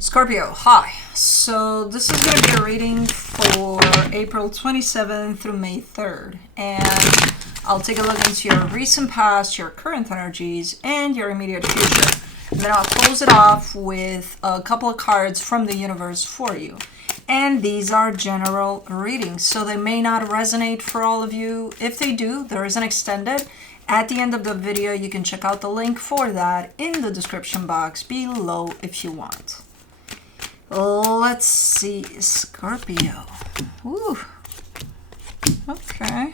Scorpio, hi. So this is going to be a reading for April 27th through May 3rd. And I'll take a look into your recent past, your current energies, and your immediate future. And then I'll close it off with a couple of cards from the universe for you. And these are general readings, so they may not resonate for all of you. If they do, there is an extended. At the end of the video, you can check out the link for that in the description box below if you want. Let's see, Scorpio. Ooh. Okay.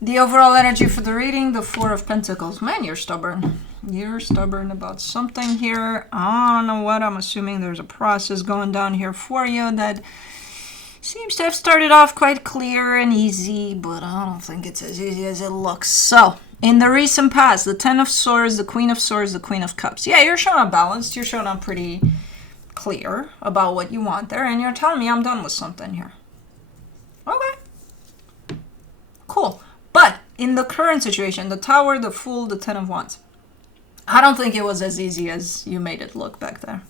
The overall energy for the reading, the Four of Pentacles. Man, you're stubborn. You're stubborn about something here. I don't know what. I'm assuming there's a process going down here for you that seems to have started off quite clear and easy, but I don't think it's as easy as it looks. So, in the recent past, the Ten of Swords, the Queen of Swords, the Queen of Cups. Yeah, you're showing up balanced. You're showing up pretty clear about what you want there, and you're telling me I'm done with something here. Okay. Cool. But in the current situation, the Tower, the Fool, the Ten of Wands, I don't think it was as easy as you made it look back there.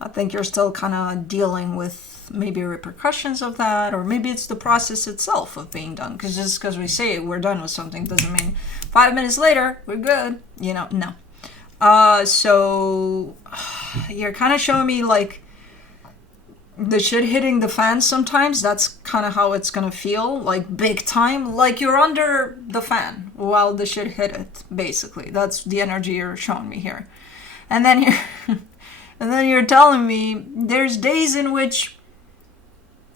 I think you're still kind of dealing with maybe repercussions of that, or maybe it's the process itself of being done. Because just because we say we're done with something doesn't mean 5 minutes later we're good. You know, no. So you're kind of showing me like the shit hitting the fan sometimes. That's kind of how it's gonna feel, like big time, like you're under the fan while the shit hit it. Basically, that's the energy you're showing me here. And then you're telling me there's days in which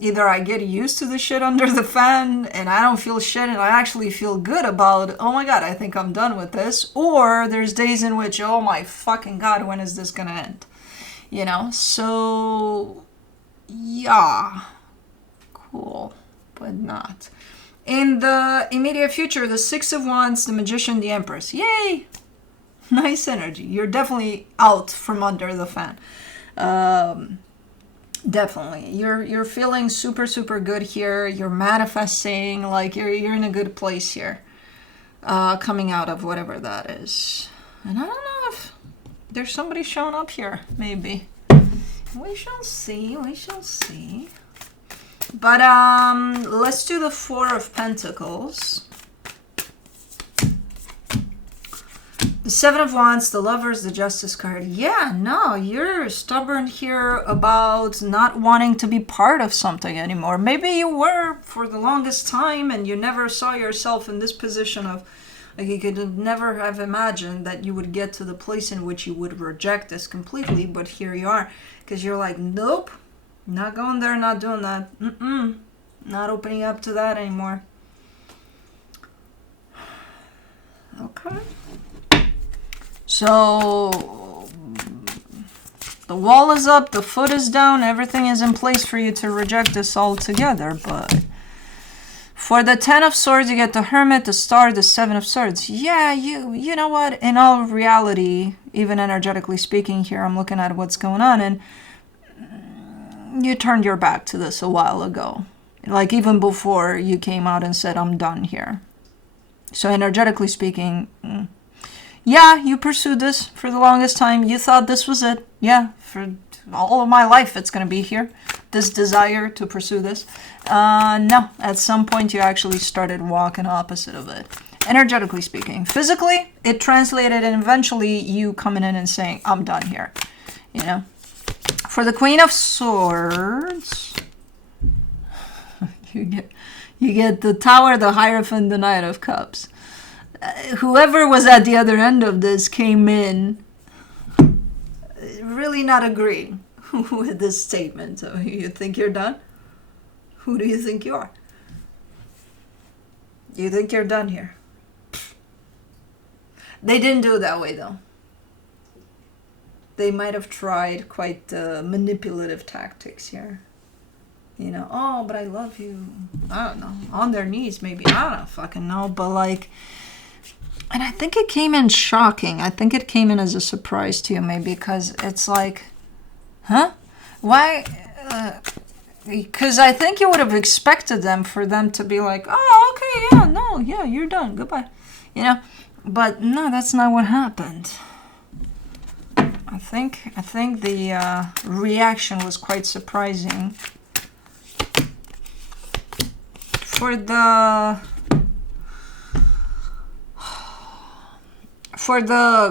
either I get used to the shit under the fan and I don't feel shit and I actually feel good about, oh my god, I think I'm done with this. Or there's days in which, oh my fucking god, when is this gonna end? You know, so yeah, cool, but not. In the immediate future, the Six of Wands, the Magician, the Empress. Yay! Nice energy. You're definitely out from under the fan. Definitely. You're feeling super, super good here. You're manifesting, like you're in a good place here. Coming out of whatever that is. And I don't know if there's somebody showing up here, maybe. We shall see, we shall see. But let's do the Four of Pentacles. The Seven of Wands, the Lovers, the Justice card. Yeah, no, you're stubborn here about not wanting to be part of something anymore. Maybe you were for the longest time and you never saw yourself in this position of, like, you could never have imagined that you would get to the place in which you would reject this completely, but here you are. Because you're like, nope, not going there, not doing that. Not opening up to that anymore. Okay. So, the wall is up, the foot is down, everything is in place for you to reject this altogether, but for the Ten of Swords, you get the Hermit, the Star, the Seven of Swords. Yeah, you know what, in all reality, even energetically speaking here, I'm looking at what's going on, and you turned your back to this a while ago. Like, even before you came out and said, I'm done here. So, energetically speaking, yeah, you pursued this for the longest time. You thought this was it. Yeah, for all of my life it's going to be here. This desire to pursue this. No, at some point you actually started walking opposite of it. Energetically speaking. Physically, it translated and eventually you coming in and saying, I'm done here. You know? For the Queen of Swords, you get the Tower, the Hierophant, the Knight of Cups. Whoever was at the other end of this came in really not agreeing with this statement. So you think you're done? Who do you think you are? You think you're done here? They didn't do it that way, though. They might have tried quite manipulative tactics here. You know, oh, but I love you. I don't know. On their knees, maybe. I don't fucking know. But, like, and I think it came in shocking. I think it came in as a surprise to you, maybe, because it's like, huh? Why? Because I think you would have expected for them to be like, oh, okay, yeah, no, yeah, you're done, goodbye. You know? But no, that's not what happened. think the reaction was quite surprising. For the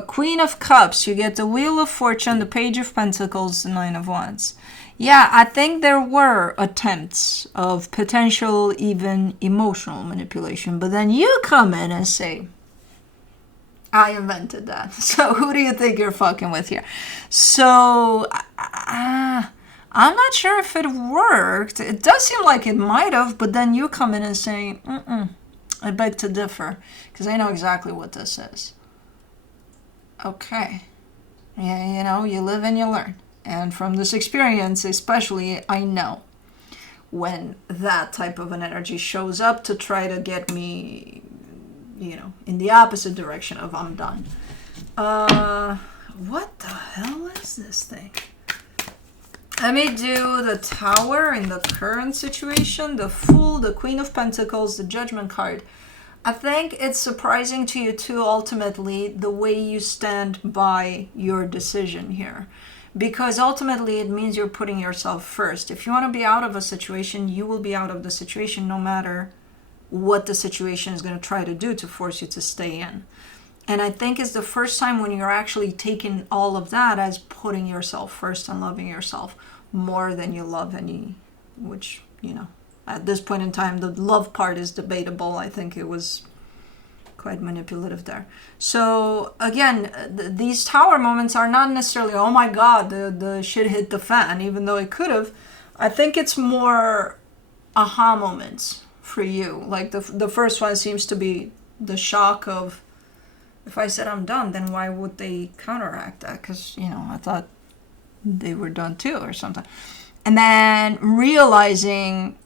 Queen of Cups, you get the Wheel of Fortune, the Page of Pentacles, the Nine of Wands. Yeah, I think there were attempts of potential, even emotional manipulation. But then you come in and say, I invented that. So who do you think you're fucking with here? So I'm not sure if it worked. It does seem like it might have. But then you come in and say, I beg to differ. Because I know exactly what this is. Okay. Yeah, you live and you learn. And from this experience, especially, I know when that type of an energy shows up to try to get me, in the opposite direction of I'm done. What the hell is this thing? Let me do the Tower in the current situation, the Fool, the Queen of Pentacles, the Judgment card. I think it's surprising to you too, ultimately, the way you stand by your decision here. Because ultimately it means you're putting yourself first. If you want to be out of a situation, you will be out of the situation no matter what the situation is going to try to do to force you to stay in. And I think it's the first time when you're actually taking all of that as putting yourself first and loving yourself more than you love any, which, at this point in time, the love part is debatable. I think it was quite manipulative there. So again, these Tower moments are not necessarily, oh my god, the shit hit the fan, even though it could have. I think it's more aha moments for you. Like the first one seems to be the shock of, if I said I'm done, then why would they counteract that? Because, I thought they were done too or something. And then realizing,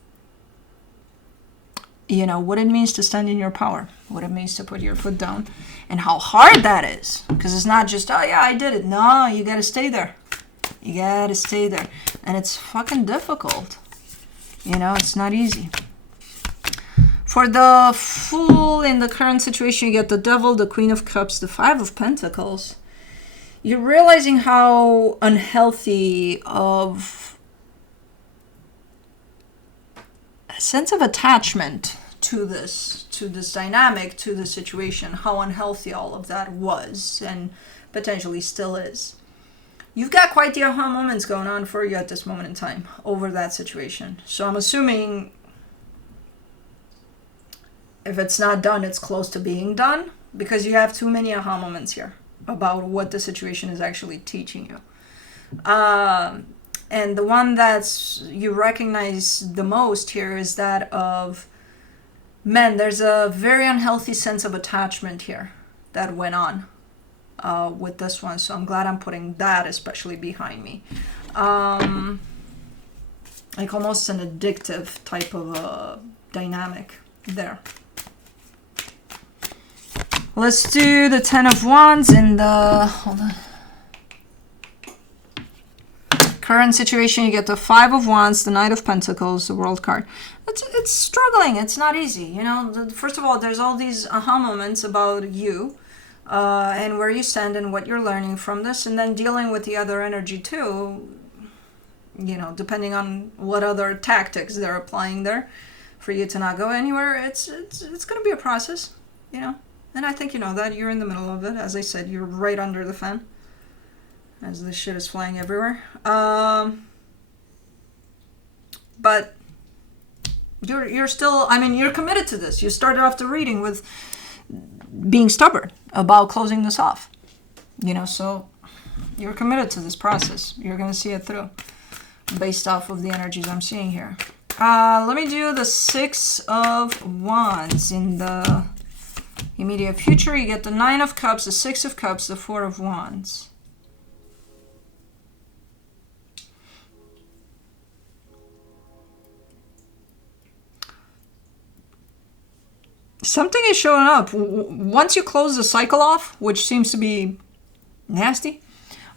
what it means to stand in your power, what it means to put your foot down, and how hard that is. Because it's not just, oh yeah, I did it. No, you got to stay there. You got to stay there. And it's fucking difficult. It's not easy. For the Fool in the current situation, you get the Devil, the Queen of Cups, the Five of Pentacles. You're realizing how unhealthy of a sense of attachment to this dynamic, to the situation, how unhealthy all of that was and potentially still is. You've got quite the aha moments going on for you at this moment in time over that situation. So I'm assuming if it's not done, it's close to being done, because you have too many aha moments here about what the situation is actually teaching you. And the one that's you recognize the most here is that of, men, there's a very unhealthy sense of attachment here that went on with this one. So I'm glad I'm putting that especially behind me. Like almost an addictive type of a dynamic there. Let's do the Ten of Wands in the, hold on. Current situation, you get the Five of Wands, the Knight of Pentacles, the World card. It's struggling. It's not easy. First of all, there's all these aha moments about you and where you stand and what you're learning from this, and then dealing with the other energy too, depending on what other tactics they're applying there for you to not go anywhere. It's going to be a process, and I think that you're in the middle of it. As I said, you're right under the fan as this shit is flying everywhere. But you're still, you're committed to this. You started off the reading with being stubborn about closing this off. So you're committed to this process. You're going to see it through based off of the energies I'm seeing here. Let me do the Six of Wands in the immediate future. You get the Nine of Cups, the Six of Cups, the Four of Wands. Something is showing up. Once you close the cycle off, which seems to be nasty,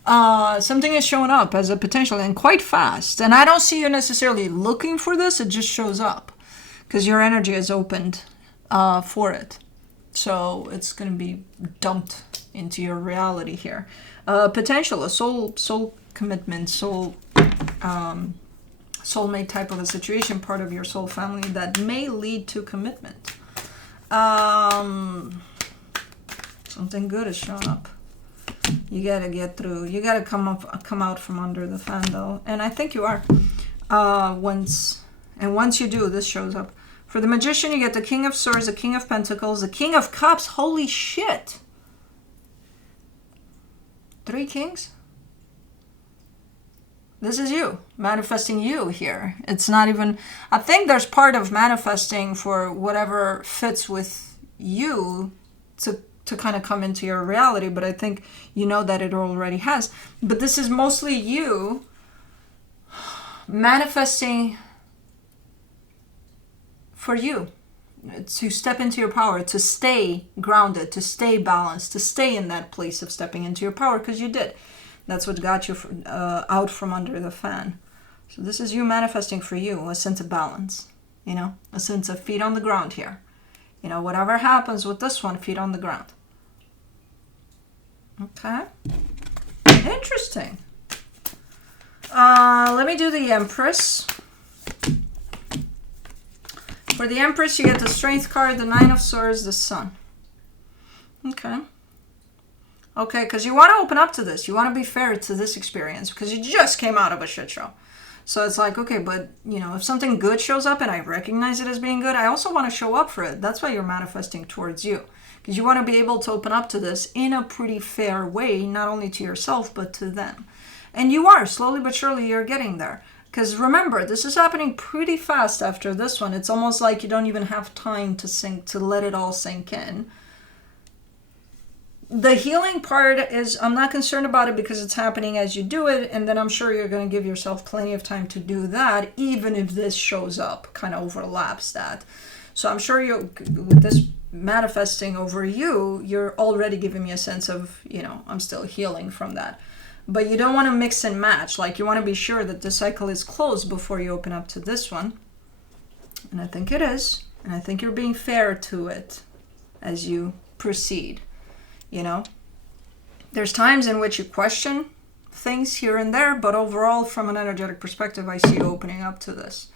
something is showing up as a potential and quite fast. And I don't see you necessarily looking for this. It just shows up because your energy is opened for it. So it's going to be dumped into your reality here. Potential, a soul commitment, soulmate type of a situation, part of your soul family that may lead to commitment. Something good is showing up. You gotta get through. You gotta come out from under the fan, though, and I think you are. Once you do, this shows up. For the Magician, you get the King of Swords, the King of Pentacles, the King of Cups. Holy shit! 3 kings. This is you, manifesting you here. It's not even, I think there's part of manifesting for whatever fits with you to kind of come into your reality, but I think you know that it already has. But this is mostly you manifesting for you, to step into your power, to stay grounded, to stay balanced, to stay in that place of stepping into your power, because you did. That's what got you out from under the fan. So this is you manifesting for you, a sense of balance, you know, a sense of feet on the ground here. You know, whatever happens with this one, feet on the ground. Okay. Interesting. Let me do the Empress. For the Empress, you get the Strength card, the Nine of Swords, the Sun. Okay. Okay, because you want to open up to this. You want to be fair to this experience because you just came out of a shit show. So it's like, okay, but, you know, if something good shows up and I recognize it as being good, I also want to show up for it. That's why you're manifesting towards you. Because you want to be able to open up to this in a pretty fair way, not only to yourself, but to them. And you are. Slowly but surely, you're getting there. Because remember, this is happening pretty fast after this one. It's almost like you don't even have time to let it all sink in. The healing part is, I'm not concerned about it because it's happening as you do it, and then I'm sure you're going to give yourself plenty of time to do that, even if this shows up, kind of overlaps that. So I'm sure with this manifesting over you, you're already giving me a sense of, you know, I'm still healing from that. But you don't want to mix and match. Like, you want to be sure that the cycle is closed before you open up to this one. And I think it is. And I think you're being fair to it as you proceed. You know, there's times in which you question things here and there, but overall, from an energetic perspective, I see you opening up to this.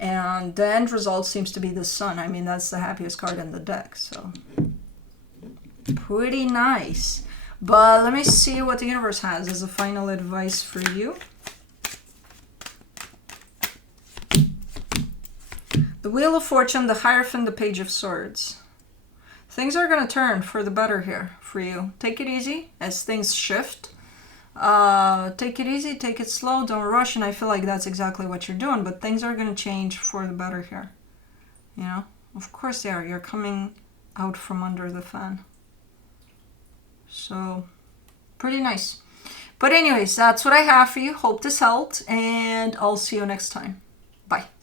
And the end result seems to be the Sun. I mean, that's the happiest card in the deck, so pretty nice. But let me see what the universe has as a final advice for you. The Wheel of Fortune, the Hierophant, the Page of Swords. Things are going to turn for the better here for you. Take it easy as things shift. Take it easy, take it slow, don't rush, and I feel like that's exactly what you're doing, but things are going to change for the better here. You know, of course they are. You're coming out from under the fan. So, pretty nice. But anyways, that's what I have for you. Hope this helped, and I'll see you next time. Bye.